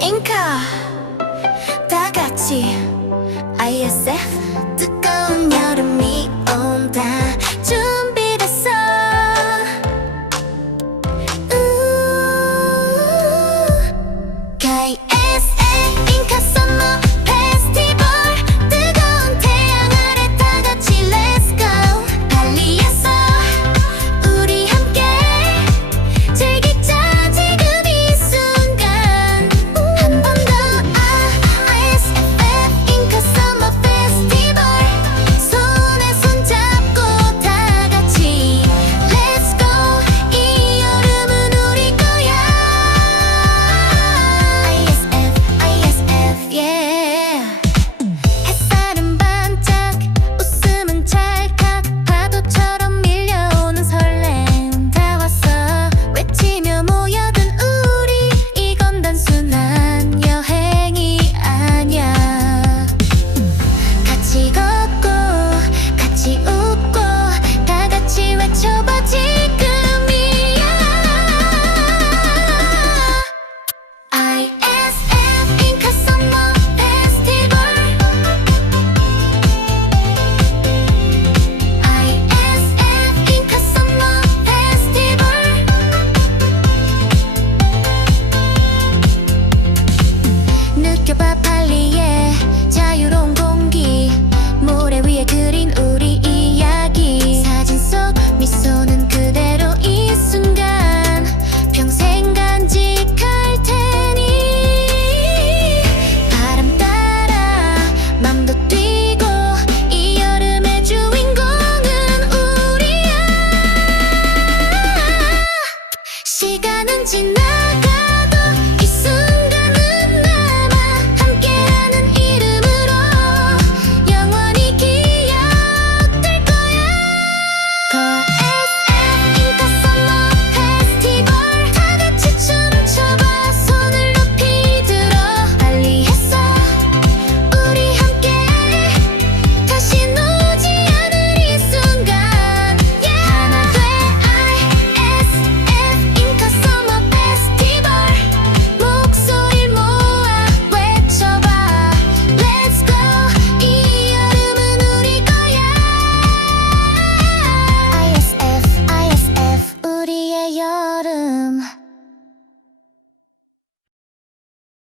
잉카 다 같이 ISF 뜨거운 여름이 온다. 준비됐어. 우 KSA 잉카 썸머 지나